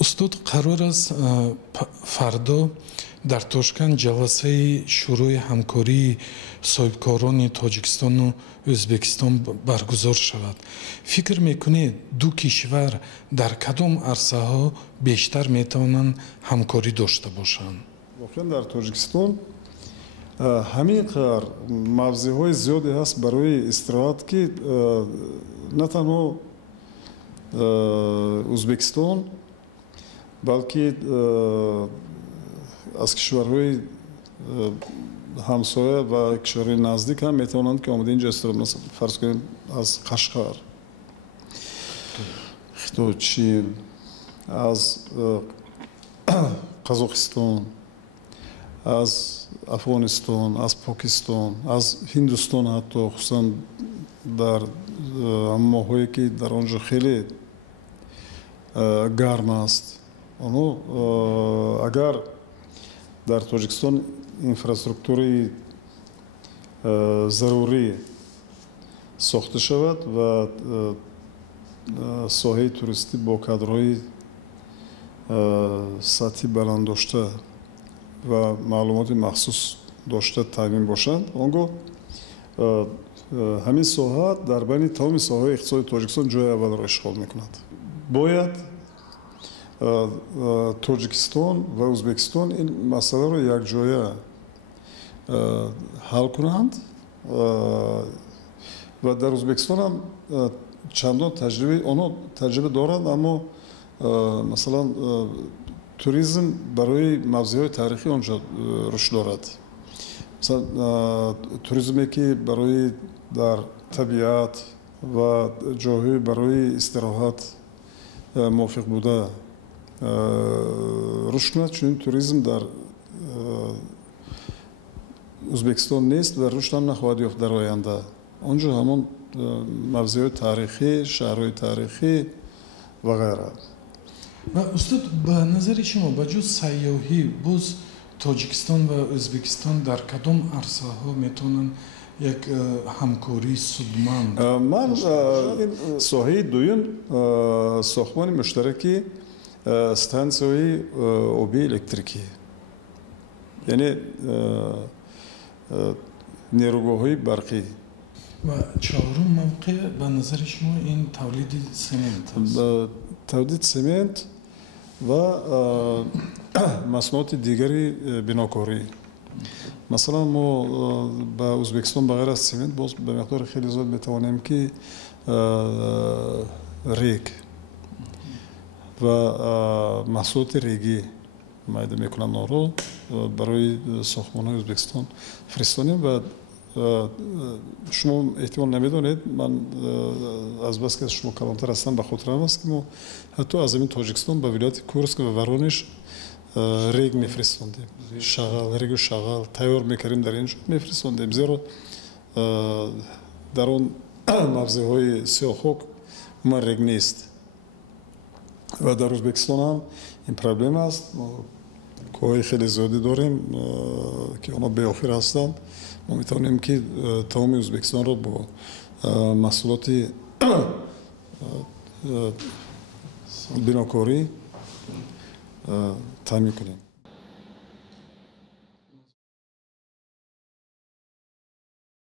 устод қарор аст фардо дар Тошкент ҷаласаи шурӯи ҳамкории соҳибкорони Тоҷикистону Ӯзбекистон баргузор шавад. Фикр мекунед ду кишвар дар кадом арсаҳо бештар метавонанд ҳамкорӣ дошта бошанд? Воқеан дар Тоҷикистон ҳамин қадар мавзеъҳои зиёде ҳаст барои истироҳат, ки на танҳо Ӯзбекистон, балки аз кишварҳои ҳамсоя ва кишварҳои наздик ҳам метавонанд ки омада инҷо истироҳат, фарз кунем аз Қашғар, Хитой, Чин, аз Қазоқистон, аз Афғонистон, аз Покистон, аз Ҳиндустон, ҳатто хусусан дар моҳҳое ки дар он ҷо хеле гарм аст. Агар дар Тоҷикистон инфраструктураи зарурӣ сохта шавад ва соҳаи туристӣ бо кадрҳои сатҳи баланд дошта ва маълумоти махсус дошта таъмин бошанд, он гоҳ ҳамин соҳа дар байни тамоми соҳаҳои иқтисоди Тоҷикистон ҷойи аввалро ишғол мекунад. Бояд Тоҷикистон ва Ӯзбекистон ин масъаларо якҷоя ҳал кунанд ва дар Ӯзбекистон ҳам чандон онҳо таҷриба доранд, аммо масалан туризм барои мавзеъҳои таърихӣ он ҷо рушд дорад. Масалан туризме ки барои дар табиат ва ҷойҳои барои истироҳат мувофиқ буда рушд кунад, чунин туризм дар Ӯзбекистон нест ва рушд ҳам нахоҳад ёфт дар оянда. Он ҷо ҳамон мавзеъҳои таърихӣ, шаҳрҳои таърихӣ ва ғайра. ва устод, ба назари шумо ба ҷуз сайёҳӣ боз Тоҷикистон ва Ӯзбекистон дар кадом арсаҳо метавонанд як ҳамкории судманд? Ман ин соҳаи дуюм сохтмони муштараки стансияҳои обии электрикӣ, яъне нерӯгоҳҳои барқӣ. ва чорум мавқеъ ба назари шумо ин тавлиди семент аст? Тавлиди семент ва маснуоти дигари бинокорӣ. Масалан мо ба Ӯзбекистон ба ғайр аз семент боз ба миқдори хеле зиёд метавонем ки рег ва маҳсулоти регӣ майда мекунанд, онро барои сохтмонҳои Ӯзбекистон фиристонем. ва шумо эҳтимол намедонед, ман азбаски аз шумо калонтар ҳастам ба хотирам аст ки мо ҳатто аз замин Тоҷикистон ба вилояти Курск ва Воронеж рег мефиристондем, регу шағал тайёр мекардем, дар ин ҷо мефиристондем, зеро дар он мавзеъҳои сиёҳхок умуман рег нест. ва дар Ӯзбекистон ҳам ин проблема аст. Коҳҳои хеле зиёде дорем ки онҳо беохир ҳастанд. Мо метавонем ки тамоми Ӯзбекистонро бо маҳсулоти бинокорӣ таъмин кунем.